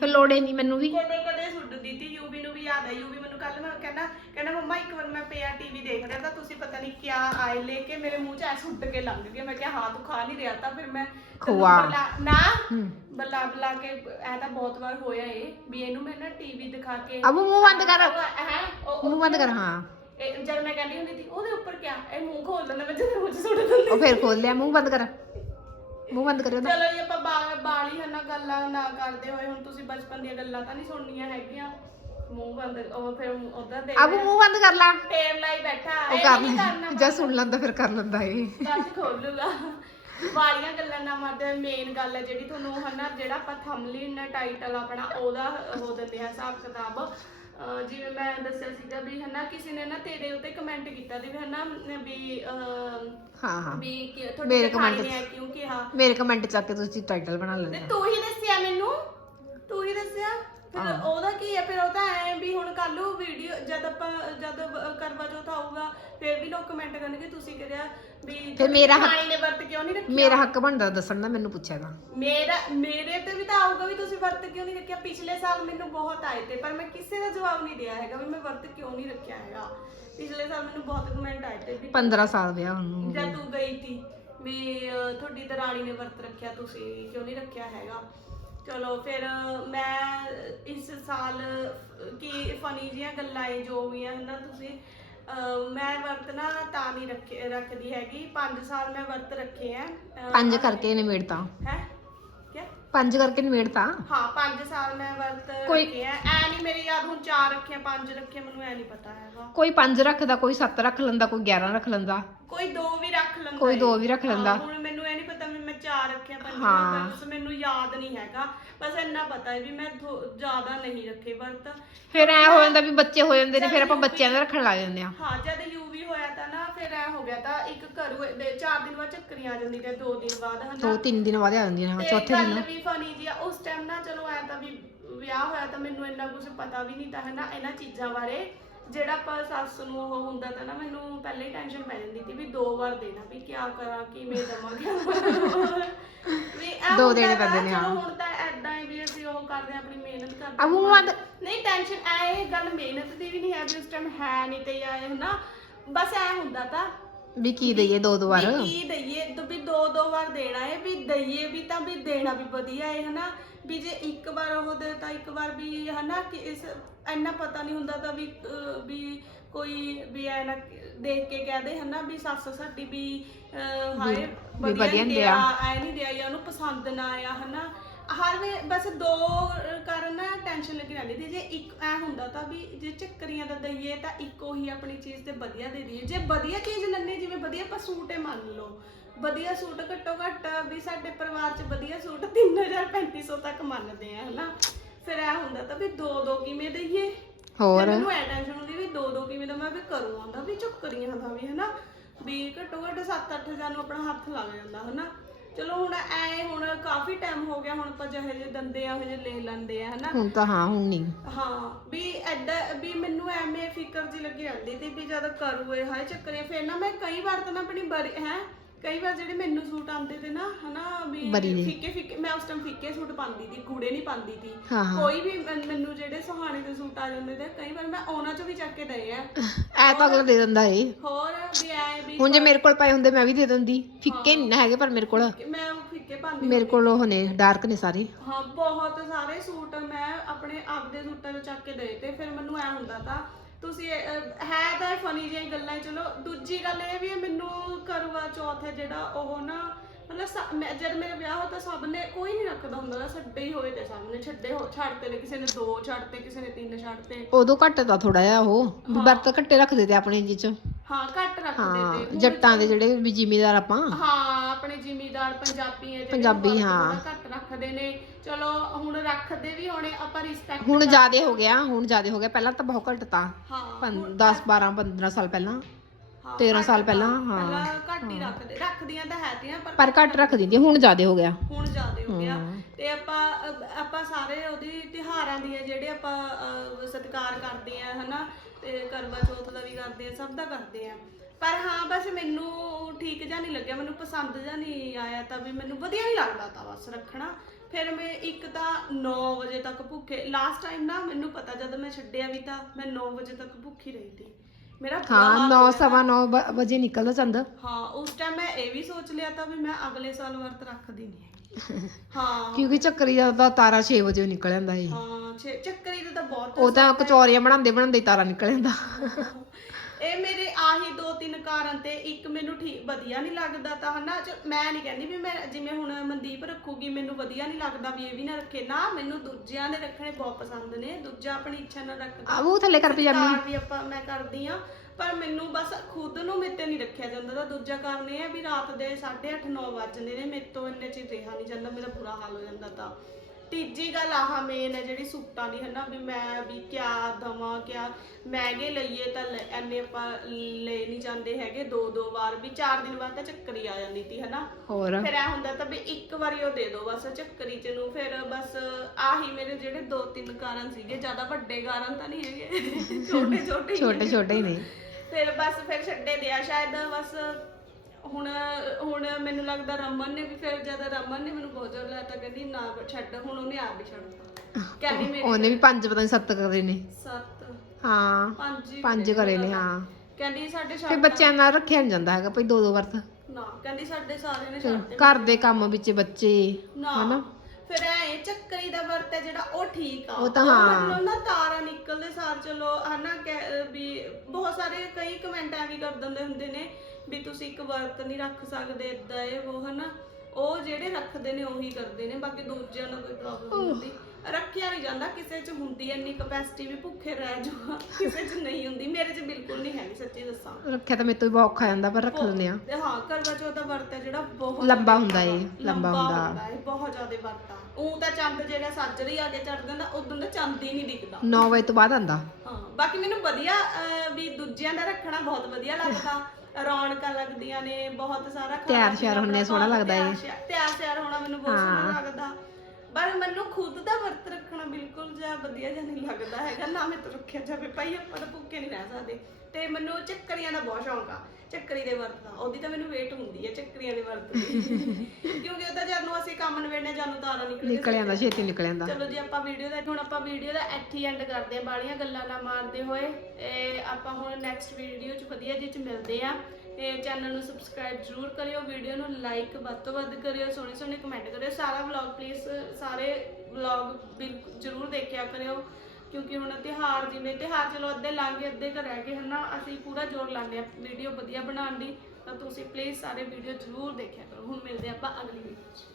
ਫਿਰ ਲੋੜੇ ਨਹੀਂ ਮੈਨੂੰ ਵੀ। ਕਦੇ ਕਦੇ ਸੁੱਟ ਦਿੱਤੀ ਯੂਵੀ ਨੂੰ ਵੀ ਯਾਦ ਹੈ ਯੂਵੀ ਕੱਲ ਮੈਂ ਕਹਿੰਦਾ ਕਹਿੰਦਾ ਮੰਮਾ ਇੱਕ ਵਾਰ ਮੈਂ ਪਿਆ ਟੀਵੀ ਦੇਖ ਰਿਹਾ ਤਾਂ ਤੁਸੀਂ ਪਤਾ ਨਹੀਂ ਕਿਆ ਆਏ ਲੈ ਕੇ ਮੇਰੇ ਮੂੰਹ 'ਚ ਐ ਸੁੱਟ ਕੇ ਲੰਘ ਗਿਆ। ਮੈਂ ਕਿਹਾ ਹਾਂ ਤੂੰ ਖਾ ਨਹੀਂ ਰਿਹਾ ਤਾਂ ਫਿਰ ਮੈਂ। ਬੁਲਾ- ਨਾ ਬੱਲਾ ਬੱਲਾ ਕੇ ਐ ਤਾਂ ਬਹੁਤ ਵਾਰ ਹੋਇਆ ਏ ਵੀ ਇਹਨੂੰ ਮੈਂ ਨਾ ਟੀਵੀ ਦਿਖਾ ਕੇ ਅਬੂ ਮੂੰਹ ਬੰਦ ਕਰ। ਹੈ ਮੂੰਹ ਬੰਦ ਕਰ ਹਾਂ। ਇਹ ਜਦ ਮੈਂ ਕਹਿੰਦੀ ਹੁੰਦੀ ਸੀ ਉਹਦੇ ਉੱਪਰ ਕਿਆ? ਇਹ ਮੂੰਹ ਖੋਲ ਲੈਂਦਾ ਮੈਂ ਜਦੋਂ ਮੂੰਹ 'ਚ ਸੁੱਟ ਦਿੰਦੀ ਉਹ ਫਿਰ ਖੋਲ ਲਿਆ ਮੂੰਹ ਬੰਦ ਕਰ। ਮੂੰਹ ਬੰਦ ਕਰਿਓ ਚਲੋ ਜੀ ਆਪਾਂ ਬਾ- ਬਾਲੀ ਹਨਾ ਗੱਲਾਂ ਨਾ ਕਰਦੇ ਹੋਏ ਹੁਣ ਤੁਸੀਂ ਬਚਪਨ ਦੀਆਂ ਗੱਲਾਂ ਤਾਂ ਨਹੀਂ ਸੁਣਨੀਆਂ ਹੈਗੀਆਂ। ਮੂੰਹ ਬੰਦ ਉਹ ਫਿਰ ਉਧਰ ਦੇ ਅਬੂ ਮੂੰਹ ਬੰਦ ਕਰ ਲਾ। ਟੇਮ ਲਾਈ ਬੈਠਾ। ਉਹ ਕਰ ਨਹੀਂ ਲੈ ਕਰਨਾ ਜਾਂ ਸੁਣ ਲੈਂਦਾ ਫਿਰ ਕਰ ਲੈਂਦਾ ਇਹ। ਦੱਸ ਖੋਲੂਗਾ। ਵਾਲੀਆਂ ਗੱਲਾਂ ਨਾ ਮਾਰਦੇ ਮੇਨ ਗੱਲ ਹੈ ਜਿਹੜੀ ਤੁਹਾਨੂੰ ਹਨਾ ਜਿਹੜਾ ਆਪਾਂ ਥੰਬਨੇਲ ਟਾਈਟਲ ਆਪਣਾ ਉਹਦਾ ਉਹ ਦਿੰਦੇ ਆ ਹਿਸਾਬ ਕਿਤਾਬ। ਜਿਵੇਂ ਮੈਂ ਦੱਸਿਆ ਸੀਗਾ ਵੀ ਹਨਾ ਕਿਸੇ ਨੇ ਨਾ ਤੇਰੇ ਉੱਤੇ ਕਮੈਂਟ ਕੀਤਾ ਵੀ ਹਨਾ ਵੀ ਹਾਂ ਹਾਂ। ਵੀ ਮੇਰੇ ਤੁਹਾਡੇ comment ਕਮੈਂਟ ਨੇ ਕਿਉਂ ਕਿਹਾ? ਮੇਰੇ ਕਮੈਂਟ ਚੱਕ ਕੇ ਤੁਸੀਂ ਟਾਈਟਲ ਬਣਾ ਲੈਣਾ ਤੂੰ ਹੀ ਦੱਸਿਆ ਮੈਨੂੰ? ਤੂੰ ਹੀ ਦੱਸਿਆ? ਫਿਰ ਉਹਦਾ ਕੀ ਹੈ ਫਿਰ ਉਹ ਤਾਂ ਐ ਵੀ ਹੁਣ ਕੱਲ ਨੂੰ ਵੀਡੀਓ ਜਦ ਆਪਾਂ ਜਦ ਕਰਵਾ ਚੌਥ ਆਊਗਾ ਫਿਰ ਵੀ ਲੋਕ ਕਮੈਂਟ ਕਰਨਗੇ ਤੁਸੀਂ ਕਿਹਾ ਵੀ ਫਿਰ ਮੇਰਾ ਹੱਕ- ਨੇ ਵਰਤ ਕਿਉਂ ਨਹੀਂ ਰੱਖਿਆ? ਮੇਰਾ ਹੱਕ ਬਣਦਾ ਦੱਸਣ ਦਾ ਮੈਨੂੰ ਪੁੱਛਿਆ ਤਾਂ। ਮੇਰਾ ਮੇਰੇ ਤੇ ਵੀ ਤਾਂ ਆਊਗਾ ਵੀ ਤੁਸੀਂ ਵਰਤ ਕਿਉਂ ਨਹੀਂ ਰੱਖਿਆ? ਪਿਛਲੇ ਸਾਲ ਮੈਨੂੰ ਬਹੁਤ ਆਏ ਤੇ ਪਰ ਮੈਂ ਕਿਸੇ ਦਾ ਜਵਾਬ ਨਹੀਂ ਦਿਆ ਹੈਗਾ ਵੀ ਮੈਂ ਵਰਤ ਕਿਉਂ ਨਹੀਂ ਰੱਖਿਆ ਹੈਗਾ। ਪਿਛਲੇ ਸਾਲ ਮੈਨੂੰ ਬਹੁਤ ਕਮੈਂਟ ਆਏ ਤੇ ਵੀ 15 ਸਾਲ ਵਿਆਹ ਉਹਨੂੰ ਜਦ ਤੂੰ ਗਈ ਸੀ ਵੀ ਅਹ, ਤੁਹਾਡੀ ਦਰਾਣੀ ਨੇ ਵਰਤ ਰੱਖਿਆ ਤੁਸੀਂ ਕਿਉਂ ਨਹੀਂ ਰੱਖਿਆ ਹੈਗਾ? ਚਲੋ ਫਿਰ ਮੈਂ ਇਸ ਸਾਲ ਕੀ ਫਨੀ ਜੀਆਂ ਗੱਲਾਂ ਏ ਜੋ ਵੀ ਆ ਹਨਾ ਤੁਸੀਂ ਮੈਂ ਵਰਤ ਨਾ ਤਾਂ ਨਹੀਂ ਰੱਖੇ ਰੱਖਦੀ ਹੈਗੀ 5 ਸਾਲ ਮੈਂ ਵਰਤ ਰੱਖੇ ਆ ਪੰਜ ਕਰਕੇ ਨਿਬੇੜਤਾ ਹੈ? ਪੰਜ ਕਰਕੇ ਨਿਬੇੜਤਾ ਹਾਂ 5 ਸਾਲ ਮੈਂ ਵਰਤ ਕੋਈ- ਰੱਖਿਆ ਐ ਨਹੀਂ ਮੇਰੀ ਯਾਦ ਹੁਣ 4 ਰੱਖਿਆ 5 ਰੱਖਿਆ ਮੈਨੂੰ ਐ ਨਹੀਂ ਪਤਾ ਹੈਗਾ। ਕੋਈ ਪੰਜ ਰੱਖਦਾ ਕੋਈ ਸੱਤ ਰੱਖ ਲੈਂਦਾ ਕੋਈ 11 ਰੱਖ ਲੈਂਦਾ। ਕੋਈ ਦੋ ਵੀ ਰੱਖ ਲੈਂਦਾ ਕੋਈ। ਦੋ ਵੀ ਰੱਖ ਲੈਂਦਾ। ਹਾਂ, ਹੁਣ ਮੈਨੂੰ ਇਹ ਨਹੀਂ ਪਤਾ ਵੀ ਮੈਂ 4 ਰੱਖਿਆ 5 ਹਾਂ। ਬਸ ਮੈਨੂੰ ਯਾਦ ਨਹੀਂ ਹੈਗਾ। ਬਸ ਇੰਨਾ ਪਤਾ ਹੈ ਵੀ ਮੈਂ ਥੋ- ਜ਼ਿਆਦਾ ਨਹੀਂ ਰੱਖੇ ਵਰਤ। ਫਿਰ ਐ ਹੋ ਜਾਂਦਾ ਵੀ ਬੱਚੇ ਹੋ ਜਾਂਦੇ ਨੇ ਫਿਰ ਆਪਾਂ ਬੱਚਿਆਂ ਦਾ ਰੱਖਣ ਲੱਗ ਜਾਂਦੇ ਆ ਹਾਂ ਜਦ ਯੂਵੀ ਹੋਇਆ ਤਾਂ ਨਾ ਫਿਰ ਐ ਹੋ ਗਿਆ ਤਾਂ ਇੱਕ ਘਰੂ ਦੇ 4 ਦਿਨ ਬਾਅਦ ਚੱਕਰੀ ਆ ਜਾਂਦੀ ਤੇ 2 ਦਿਨ ਬਾਅਦ ਹਨਾ? ਦੋ ਤਿੰਨ ਦਿਨ ਬਾਅਦ ਆ ਜਾਂਦੀਆਂ ਨੇ ਤੇ ਚੌਥੇ ਗੱਲ ਦਿਨ ਵੀ ਫਨੀ ਜੀ ਆ ਉਸ ਟਾਈਮ ਨਾ ਚਲੋ ਐ ਤਾਂ ਵੀ ਵਿਆਹ ਹੋਇਆ ਤਾਂ ਮੈਨੂੰ ਇੰਨਾ ਕੁਝ ਪਤਾ ਵੀ ਨਹੀਂ ਤਾਂ ਹੈ ਨਾ ਇਹਨਾਂ ਚੀਜ਼ਾਂ ਬਾਰੇ। ਜਿਹੜਾ ਆਪਾਂ ਸੱਸ ਨੂੰ ਉਹ ਹੁੰਦਾ ਤਾਂ ਨਾ ਮੈਨੂੰ ਪਹਿਲੇ ਹੀ ਟੈਨਸ਼ਨ ਪੈ ਜਾਂਦੀ ਸੀ ਵੀ ਦੋ ਵਾਰ ਦੇਣਾ ਵੀ ਕੀ ਕਰਾਂ ਕਿਵੇਂ ਦਵਾਂਗੇ ਵੀ ਇਹ ਦੋ ਦੇਣੇ ਤਾਂ ਪੈਂਦੇ ਨੇ, ਚਲੋ ਹਾਂ। ਹੁਣ ਤਾਂ ਐਦਾਂ ਹੀ ਵੀ ਅਸੀਂ ਉਹ ਕਰਦੇ ਹਾਂ, ਆਪਣੀ ਮਿਹਨਤ ਕਰਦੇ ਅਬ ਉਹ ਹਾਂ। ਮਤ- ਨਹੀਂ ਟੈਨਸ਼ਨ ਐ ਇਹ ਗੱਲ ਮਿਹਨਤ ਦੀ ਵੀ ਨਹੀਂ ਹੈ ਵੀ ਉਸ ਟਾਈਮ ਹੈ ਨਹੀਂ ਤੇ ਆਏ ਹਨਾ ਬਸ ਐ ਹੁੰਦਾ ਤਾਂ। ਵੀ ਕੀ ਦਈਏ ਦੋ ਦੋ ਵਾਰ? ਵੀ ਕੀ ਦਈਏ? ਤਾਂ ਵੀ ਦੋ ਦੋ ਵਾਰ ਦੇਣਾ ਹੈ ਵੀ ਦਈਏ ਵੀ ਤਾਂ ਵੀ ਦੇਣਾ ਵੀ ਵਧੀਆ ਹੈ ਹਨਾ? ਵੀ ਜੇ ਇੱਕ ਵਾਰ ਉਹ ਦੇ ਤਾਂ ਇੱਕ ਵਾਰ ਵੀ ਹਨਾ ਕਿ ਇਸ ਇੰਨਾ ਪਤਾ ਨਹੀਂ ਹੁੰਦਾ ਤਾਂ ਵੀ ਅਹ, ਵੀ ਕੋਈ ਵੀ ਐ ਨਾ ਦੇਖ ਕੇ ਕਹਦੇ ਹਨਾ ਵੀ ਸੱਸ ਸਾਡੀ ਵੀ ਅਹ, ਹਾਏ ਵੀ ਵਧੀਆ ਨਹੀਂ ਦਿਆ। ਐ ਨਹੀਂ ਦਿਆ ਜਾਂ ਉਹਨੂੰ ਪਸੰਦ ਨਾ ਆਇਆ ਹਨਾ। ਹਰ ਵੇ ਬਸ ਦੋ ਕਾਰਨ ਨਾ ਟੈਨਸ਼ਨ ਲੱਗੀ ਰਹਿੰਦੀ ਸੀ। ਜੇ ਇੱਕ ਐ ਹੁੰਦਾ ਤਾਂ ਵੀ ਜੇ ਚੱਕਰੀਆਂ ਦਾ ਦਈਏ ਤਾਂ ਇੱਕੋ ਹੀ ਆਪਣੀ ਚੀਜ਼ ਤੇ ਵਧੀਆ ਦੇ ਦਈਏ। ਜੇ ਵਧੀਆ ਚੀਜ਼ ਲੈਣੇ ਜਿਵੇਂ ਵਧੀਆ ਆਪਾਂ ਸੂਟ ਹੀ ਮੰਨ ਲਓ। ਵਧੀਆ ਸੂਟ ਘੱਟੋ ਘੱਟ ਵੀ ਸਾਡੇ ਪਰਿਵਾਰ 'ਚ ਵਧੀਆ ਸੂਟ 3000 3500 ਤੱਕ ਮੰਨਦੇ ਆ ਹਨਾ। ਫਿਰ ਐ ਹੁੰਦਾ ਤਾਂ ਵੀ ਦੋ ਦੋ ਕਿਵੇਂ ਦਈਏ? ਹੋਰ? ਤੇ ਮੈਨੂੰ ਐ ਟੈਨਸ਼ਨ ਹੁੰਦੀ ਵੀ ਦੋ ਦੋ ਕਿਵੇਂ ਦਾ ਮੈਂ ਵੀ ਕਰੂੰ ਆਂਦਾ ਵੀ ਚੱਕਰੀਆਂ ਦਾ ਵੀ ਹਨਾ? ਵੀ ਘੱਟੋ ਘੱਟ 7-8000 ਨੂੰ ਆਪਣਾ ਹੱਥ ਲੱਗ ਜਾਂਦਾ ਹਨਾ? ਚਲੋ ਹੁਣ ਐ ਹੁਣ ਕਾਫੀ ਟਾਈਮ ਹੋ ਗਿਆ ਹੁਣ ਆਪਾਂ ਜਿਹੇ ਜਿਹੇ ਦੰਦੇ ਆ ਉਹ ਜਿਹੇ ਲੈ ਲੈਂਦੇ ਆ ਹਨਾ? ਹੁਣ ਤਾਂ ਹਾਂ ਹੁਣ ਨਹੀਂ। ਹਾਂ ਵੀ ਐਡਾ ਵੀ ਮੈਨੂੰ ਐਵੇਂ ਫਿਕਰ ਜੀ ਲੱਗੀ ਜਾਂਦੀ ਸੀ ਵੀ ਜਦ ਕਰੂਏ ਹਾਏ ਚੱਕਰੇ ਫਿਰ ਨਾ ਮੈਂ ਕਈ ਵਾਰ ਤਾਂ ਨਾ ਆਪਣੀ ਬਰੀ ਹੈ? ਕਈ ਵਾਰ ਜਿਹੜੇ ਮੈਨੂੰ ਸੂਟ ਆਉਂਦੇ ਤੇ ਨਾ ਹਨਾ ਵੀ। ਫਿੱਕੇ ਫਿੱਕੇ ਮੈਂ ਉਸ ਟਾਈਮ ਫਿੱਕੇ ਸੂਟ ਪਾਉਂਦੀ ਸੀ ਗੂੜੇ ਨਹੀਂ ਪਾਉਂਦੀ ਸੀ। ਹਾਂ ਹਾਂ। ਕੋਈ ਵੀ ਮੈਨ- ਮੈਨੂੰ ਜਿਹੜੇ ਸੁਹਾਣੇ ਦੇ ਸੂਟ ਆ ਜਾਂਦੇ ਤੇ ਕਈ ਵਾਰ ਮੈਂ ਉਹਨਾਂ ਚੋਂ ਵੀ ਚੱਕ ਕੇ ਦਏ ਆ। ਐ ਤਾਂ ਅਗਲਾ ਦੇ ਦਿੰਦਾ ਏ। ਹੋਰ ਵੀ ਐ ਵੀ ਹੁਣ ਜੇ ਮੇਰੇ ਕੋਲ ਪਏ ਹੁੰਦੇ ਮੈਂ ਵੀ ਦੇ ਦਿੰਦੀ। ਫਿੱਕੇ ਨਹੀਂ ਨਾ ਹੈਗੇ ਪਰ ਮੇਰੇ ਕੋਲ। ਕਿ ਮੈਂ ਉਹ ਫਿੱਕੇ ਪਾਉਂਦੀ ਮੇਰੇ ਕੋਲ ਉਹ ਨੇ ਡਾਰਕ ਨੇ ਸਾਰੇ। ਹਾਂ ਬਹੁਤ ਸਾਰੇ ਸੂਟ ਮੈਂ ਆਪਣੇ ਆਪਦੇ ਸੂਟਾਂ ਨੂੰ ਚੱਕ ਕੇ ਦੇ ਤੇ ਫਿਰ ਮੈਨੂੰ ਐ ਹੁੰਦਾ ਤਾਂ ਤੁਸੀਂ ਇਹ, ਅਹ, ਹੈ ਤਾਂ ਫਨੀ ਜਿਹੀਆਂ ਗੱਲਾਂ ਹੀ, ਚਲੋ ਦੂਜੀ ਗੱਲ ਇਹ ਵੀ ਹੈ ਮੈਨੂੰ ਕਰਵਾ ਚੌਥ ਹੈ ਜਿਹੜਾ ਉਹ ਨਾ ਮਤਲਬ ਮੈਂ ਜਦ ਮੇਰਾ ਵਿਆਹ ਹੋਇਆ ਤਾਂ ਸਭ ਨੇ ਕੋਈ ਨਹੀਂ ਰੱਖਦਾ ਹੁੰਦਾ ਗਾ, ਛੱਡੇ ਹੀ ਹੋਏ ਤੇ ਸਭ ਨੇ ਛੱਡੇ ਹੋ ਛੱਡਤੇ ਨੇ ਕਿਸੇ ਨੇ ਦੋ ਛੱਡਤੇ ਕਿਸੇ ਨੇ ਤਿੰਨ ਛੱਡਤੇ। ਉਦੋਂ ਘੱਟ ਤਾਂ ਥੋੜਾ ਜਿਹਾ ਉਹ ਵਰਤ ਘੱਟੇ ਰੱਖਦੇ ਤੇ ਆਪਣੇ ਜੀ ਚ। ਹਾਂ ਘੱਟ ਰੱਖਦੇ ਹਾਂ ਤੇ ਜੱਟਾਂ ਦੇ ਜਿਹੜੇ ਵੀ ਜ਼ਿਮੀਦਾਰ ਆਪਾਂ। ਹਾਂ ਆਪਣੇ ਜ਼ਿਮੀਦਾਰ ਪੰਜਾਬੀ ਹੈ ਜਿਹੜੇ ਪੰਜਾਬੀ, ਵਰਤ ਹਾਂ। ਥੋੜ੍ਹਾ ਘੱਟ ਰੱਖਦੇ ਨੇ। ਚਲੋ ਹੁਣ ਰੱਖਦੇ ਵੀ ਹੋਣੇ ਆਪਾਂ ਰਿਸਪੈਕਟ ਹੁਣ ਜ਼ਿਆਦੇ ਹੋ ਗਿਆ ਹੁਣ ਜ਼ਿਆਦੇ ਹੋ ਗਿਆ ਪਹਿਲਾਂ ਤਾਂ ਬਹੁਤ ਘੱਟ ਤਾਂ। ਹਾਂ 10 12 15 ਸਾਲ ਪਹਿਲਾਂ। 13 ਘੱਟ ਸਾਲ ਪਹਿਲਾਂ, ਹਾਂ। ਘੱਟ ਹੀ ਰੱਖਦੇ ਰੱਖਦੀਆਂ ਤਾਂ ਹੈ ਤੀਆਂ ਪਰ ਪਰ ਘੱਟ ਰੱਖ ਦਿੰਦੀ ਹੁਣ ਜ਼ਿਆਦੇ ਹੋ ਗਿਆ। ਹੁਣ ਜ਼ਿਆਦਾ ਹੋ ਗਿਆ। ਤੇ ਆਪਾਂ ਅਹ, ਆਪਾਂ ਸਾਰੇ ਉਹਦੀ ਤਿਹਾਰਾਂ ਦੀ ਜਿਹੜੇ ਆਪਾਂ ਅਹ, ਸਤਿਕਾਰ ਕਰਦੇ ਆ ਹਨਾ? ਤੇ ਕਰਵਾ ਚੌਥ ਦਾ ਵੀ ਕਰਦੇ ਆ ਸਭ ਦਾ ਕਰਦੇ ਆ। ਪਰ ਹਾਂ ਬਸ ਮੈਨੂੰ ਠੀਕ ਜਾਂ ਨਹੀਂ ਲੱਗਿਆ ਮੈਨੂੰ ਪਸੰਦ ਜਾਂ ਨਹੀਂ ਆਇਆ ਤਾਂ ਵੀ ਮੈਨੂੰ ਵਧੀਆ ਨਹੀਂ ਲੱਗਦਾ ਤਾਂ ਬਸ ਰੱਖਣਾ। ਫਿਰ ਮੈਂ ਇੱਕ ਤਾਂ 9 ਵਜੇ ਤੱਕ ਭੁੱਖੇ ਲਾਸਟ ਟਾਈਮ ਨਾ ਮੈਨੂੰ ਪਤਾ ਜਦ ਮੈਂ ਛੱਡਿਆ ਵੀ ਤਾਂ ਮੈਂ 9 ਵਜੇ ਤੱਕ ਭੁੱਖੀ ਰਹੀ ਸੀ। ਮੇਰਾ ਹਾਂ ਹਾਲ 9 ਹੋਇਆ ਸਵਾ 9 ਵਜੇ ਨਿਕਲਦਾ ਚੰਦ। ਹਾਂ ਉਸ ਟਾਈਮ ਮੈਂ ਇਹ ਵੀ ਸੋਚ ਲਿਆ ਤਾਂ ਵੀ ਮੈਂ ਅਗਲੇ ਸਾਲ ਵਰਤ ਰੱਖਦੀ ਨਹੀਂ ਹੈਗੀ। ਹਾਂ। ਕਿਉਂਕਿ ਚੱਕਰੀ ਦਾ ਤਾਂ ਤਾਰਾ 6 ਵਜੇ ਨਿਕਲ ਜਾਂਦਾ ਏ ਹਾਂ ਛੇ- ਚੱਕਰੀ ਦੇ ਤਾਂ ਬਹੁਤ ਉਹ ਤਾਂ ਕਚੌਰੀਆਂ ਬਣਾਉਂਦੇ ਬਣਾਉਂਦੇ ਹੀ ਤਾਰਾ ਨਿਕਲ ਜਾਂਦਾ। ਇਹ ਮੇਰੇ ਆਹੀ ਦੋ ਤਿੰਨ ਕਾਰਨ ਤੇ ਇੱਕ ਮੈਨੂੰ ਠੀਕ ਵਧੀਆ ਨਹੀਂ ਲੱਗਦਾ ਤਾਂ ਹਨਾ ਚ- ਮੈਂ ਨਹੀਂ ਕਹਿੰਦੀ ਵੀ ਮੈਂ ਜਿਵੇਂ ਹੁਣ ਮਨਦੀਪ ਰੱਖੂਗੀ ਮੈਨੂੰ ਵਧੀਆ ਨਹੀਂ ਲੱਗਦਾ ਵੀ ਇਹ ਵੀ ਨਾ ਰੱਖੇ। ਨਾ ਮੈਨੂੰ ਦੂਜਿਆਂ ਦੇ ਰੱਖਣੇ ਬਹੁਤ ਪਸੰਦ ਨੇ ਦੂਜਾ ਆਪਣੀ ਇੱਛਾ ਨਾਲ ਰੱਖਦਾ। ਆ ਉਹ ਥੱਲੇ ਕਰ ਪਜਾਮੀ। ਵੀ ਆਪਾਂ ਮੈਂ ਕਰਦੀ ਆ ਪਰ ਮੈਨੂੰ ਬਸ ਖੁਦ ਨੂੰ ਮੇਤੇ ਨਹੀਂ ਰੱਖਿਆ ਜਾਂਦਾ ਤਾਂ ਦੂਜਾ ਕਾਰਨ ਇਹ ਹੈ ਵੀ ਰਾਤ ਦੇ 8:30 9 ਵੱਜਦੇ ਨੇ ਮੇਰੇ ਤੋਂ ਇੰਨੇ ਚਿਰ ਰਿਹਾ ਨਹੀਂ ਜਾਂਦਾ ਮੇਰਾ ਬੁਰਾ ਹਾਲ ਹੋ ਜਾਂਦਾ ਤਾਂ। ਤੀਜੀ ਗੱਲ ਆਹ ਮੇਨ ਹੈ ਜਿਹੜੀ ਸੂਟਾਂ ਦੀ ਹਨਾ ਵੀ ਮੈਂ ਵੀ ਕਿਆ ਦਵਾਂ ਕਿਆ ਮਹਿੰਗੇ ਲਈਏ ਤਾਂ ਲੈ- ਐਨੇ ਆਪਾਂ ਲੈ ਨਹੀਂ ਜਾਂਦੇ ਹੈਗੇ ਦੋ ਦੋ ਵਾਰ ਵੀ ਚਾਰ ਦਿਨ ਬਾਅਦ ਤਾਂ ਚੱਕਰੀ ਆ ਜਾਂਦੀ ਤੀ ਹਨਾ। ਹੋਰ? ਫਿਰ ਐ ਹੁੰਦਾ ਤਾਂ ਵੀ ਇੱਕ ਵਾਰੀ ਉਹ ਦੇ ਦਿਓ ਬਸ ਚੱਕਰੀ ਚ ਨੂੰ ਫਿਰ ਬਸ ਆਹੀ ਮੇਰੇ ਜਿਹੜੇ ਦੋ ਤਿੰਨ ਕਾਰਨ ਸੀਗੇ ਜ਼ਿਆਦਾ ਵੱਡੇ ਕਾਰਨ ਤਾਂ ਨਹੀਂ ਹੈਗੇ। ਛੋਟੇ ਛੋਟੇ ਛੋਟੇ। ਛੋਟੇ ਹੀ ਨੇ। ਫਿਰ ਬਸ ਫਿਰ ਛੱਡੇ ਦਿਆ ਸ਼ਾਇਦ ਬਸ ਹੁਣ ਹੁਣ ਮੈਨੂੰ ਲੱਗਦਾ ਰਮਨ ਨੇ ਵੀ ਫਿਰ ਜਦ ਰਮਨ ਨੇ ਮੈਨੂੰ ਬਹੁਤ ਜ਼ੋਰ ਲਾਇਆ ਤਾਂ ਕਹਿੰਦੀ ਨਾ ਛੱਡ ਹੁਣ ਉਹਨੇ ਆਪ ਹੀ ਛੱਡਤਾ ਕਹਿੰਦੀ ਮੇਰੇ ਉਹਨੇ ਵੀ ਪੰਜ ਪਤਾ ਨਹੀਂ ਸੱਤ ਕਰੇ ਨੇ। ਸੱਤ। ਹਾਂ ਪੰਜ ਹੀ ਪੰਜ ਕਰੇ ਨੇ ਹਾਂ। ਕਹਿੰਦੀ ਸਾਡੇ ਫਿਰ ਛੱਡ ਬੱਚਿਆਂ ਨਾਲ ਰੱਖਿਆ ਨਹੀਂ ਜਾਂਦਾ ਹੈਗਾ ਭਈ ਦੋ ਦੋ ਵਰਤ। ਨਾ ਕਹਿੰਦੀ ਸਾਡੇ ਸਾਰੇ ਨੇ ਛੱਡਤੇ ਘਰ ਦੇ ਕੰਮ ਵਿੱਚ ਬੱਚੇ ਨਾ ਹਨਾ? ਫਿਰ ਐ ਚੱਕਰੀ ਦਾ ਵਰਤ ਹੈ ਜਿਹੜਾ ਉਹ ਠੀਕ ਆ। ਉਹ ਤਾਂ ਹਾਂ। ਮਤਲਬ ਨਾ ਤਾਰਾ ਨਿਕਲਦੇ ਸਾਰ ਚਲੋ ਹਨਾ ਕਹਿ- ਵੀ ਬਹੁਤ ਸਾਰੇ ਕਈ ਕਮੈਂਟ ਵੀ ਕਰ ਦਿੰਦੇ ਹੁੰਦੇ ਨੇ ਵੀ ਤੁਸੀਂ ਇੱਕ ਵਰਤ ਨਹੀਂ ਰੱਖ ਸਕਦੇ ਇਦਾਂ ਇਹ ਉਹ ਹਨਾ? ਉਹ ਜਿਹੜੇ ਰੱਖਦੇ ਨੇ ਉਹੀ ਕਰਦੇ ਨੇ ਬਾਕੀ ਦੂਜਿਆਂ ਨੂੰ ਕੋਈ ਪ੍ਰੋਬਲਮ ਨਹੀਂ ਹੁੰਦੀ। ਰੱਖਿਆ ਨਹੀਂ ਜਾਂਦਾ ਕਿਸੇ 'ਚ ਹੁੰਦੀ ਇੰਨੀ ਕਪੈਸਿਟੀ ਵੀ ਭੁੱਖੇ ਰਹਿ ਜਾਊਗਾ ਕਿਸੇ 'ਚ ਨਹੀਂ ਹੁੰਦੀ ਮੇਰੇ 'ਚ ਬਿਲਕੁਲ ਨਹੀਂ ਹੈਗੀ ਸੱਚੀ ਦੱਸਾਂ। ਰੱਖਿਆ ਤਾਂ ਮੇਰੇ ਤੋਂ ਵੀ ਬਹੁਤ ਔਖਾ ਜਾਂਦਾ ਪਰ ਰੱਖ ਲੈਂਦੇ ਆ ਤੇ ਹਾਂ ਕਰਵਾ ਚੌਥ ਦਾ ਵਰਤ ਹੈ ਜਿਹੜਾ ਬਹੁਤ ਲੰਬਾ ਹੁੰਦਾ ਏ, ਲੰਬਾ ਹੁੰਦਾ। ਏ ਬਹੁਤ ਜ਼ਿਆਦਾ ਵਰਤ ਆ। ਉਹ ਤਾਂ ਚੰਦ ਜਿਹੜਾ ਸੱਜਰੀ ਆ ਕੇ ਚੜ ਜਾਂਦਾ ਉਦੋਂ ਦਾ ਚੰਦ ਹੀ ਨਹੀਂ ਦਿਖਦਾ। 9 ਵਜੇ ਤੋਂ ਬਾਅਦ ਆਂਦਾ ਹਾਂ ਬਾਕੀ ਮੈਨੂੰ ਵਧੀਆ ਵੀ ਦੂਜਿਆਂ ਦਾ ਰੱਖਣਾ ਬਹੁਤ ਵਧੀਆ ਲੱਗਦਾ। ਰੌਣਕਾਂ ਲੱਗਦੀਆਂ ਨੇ ਬਹੁਤ ਸਾਰਾ ਖਾਣਾ ਤਿਆਰ ਸ਼ਿਆਰ ਆ, ਸੋਹਣਾ ਲੱਗਦਾ ਏ। ਤਿਆਰ ਸ਼ਿਆਰ- ਹੋਣਾ ਮੈਨੂੰ ਬਹੁਤ ਸੋਹਣਾ ਲੱਗਦਾ। ਪਰ ਮੈਨੂੰ ਖੁਦ ਦਾ ਵਰਤ ਰੱਖਣਾ ਬਿਲਕੁਲ ਜਿਹਾ ਵਧੀਆ ਜਿਹਾ ਨਹੀਂ ਲੱਗਦਾ ਹੈਗਾ ਨਾ ਮੈਂ ਤਾਂ ਰੱਖਿਆ ਜਾਵੇ। ਭਾਈ ਆਪਾਂ ਤਾਂ ਭੁੱਖੇ ਨਹੀਂ ਰਹਿ ਸਕਦੇ। ਤੇ ਮੈਨੂੰ ਚੱਕਰੀਆਂ ਦਾ ਬਹੁਤ ਸ਼ੌਂਕ ਆ। ਚੱਕਰੀ ਦੇ ਵਰਤ ਦਾ ਉਹਦੀ ਤਾਂ ਮੈਨੂੰ ਵੇਟ ਹੁੰਦੀ ਹੈ ਚੱਕਰੀਆਂ ਦੇ ਵਰਤ ਦੀ ਕਿਉਂਕਿ ਉਹਦਾ ਜਦ ਨੂੰ ਅਸੀਂ ਕੰਮ ਨਵੇੜਨੇ ਜਾਨੂੰ ਤਾਰਾ ਨਿਕਲ ਨਿਕਲ ਆਂਦਾ ਛੇਤੀ ਨਿਕਲ ਆਂਦਾ ਚਲੋ ਜੀ ਆਪਾਂ ਵੀਡੀਓ ਦਾ ਹੁਣ ਆਪਾਂ ਵੀਡੀਓ ਦਾ ਇੱਥੇ ਹੀ ਐਂਡ ਕਰਦੇ ਆ ਬਾਲੀਆਂ ਗੱਲਾਂ ਨਾ ਮਾਰਦੇ ਹੋਏ। ਤੇ ਆਪਾਂ ਹੁਣ ਨੈਕਸਟ ਵੀਡੀਓ 'ਚ ਵਧੀਆ ਜਿਹੀ 'ਚ ਮਿਲਦੇ ਆ ਤੇ ਚੈਨਲ ਨੂੰ ਸਬਸਕ੍ਰਾਈਬ ਜ਼ਰੂਰ ਕਰਿਓ ਵੀਡੀਓ ਨੂੰ ਲਾਈਕ ਵੱਧ ਤੋਂ ਵੱਧ ਕਰਿਓ ਸੋਹਣੇ ਸੋਹਣੇ ਕਮੈਂਟ ਕਰਿਓ। ਸਾਰਾ ਵਲੌਗ ਪਲੀਜ਼ ਸਾਰੇ ਵਲੌਗ ਬਿਲਕੁਲ ਜ਼ਰੂਰ ਦੇਖਿਆ ਕਰਿਓ। ਕਿਉਂਕਿ ਹੁਣ ਤਿਉਹਾਰ ਜਿਵੇਂ ਤਿਉਹਾਰ ਚਲੋ ਅੱਧੇ ਲਾਂਗੇ, ਅੱਧੇ ਘਰ ਰਹਿ ਗਏ, ਹਨਾ? ਅਸੀਂ ਪੂਰਾ ਜ਼ੋਰ ਲਾਉਂਦੇ ਆ ਵੀਡੀਓ ਵਧੀਆ ਬਣਾਉਣ ਦੀ। ਤਾਂ ਤੁਸੀਂ ਪਲੀਜ਼ ਸਾਰੇ ਵੀਡੀਓ ਜ਼ਰੂਰ ਦੇਖਿਆ ਕਰੋ। ਹੁਣ ਮਿਲਦੇ ਆਪਾਂ ਅਗਲੀ ਵੀਡੀਓ 'ਚ।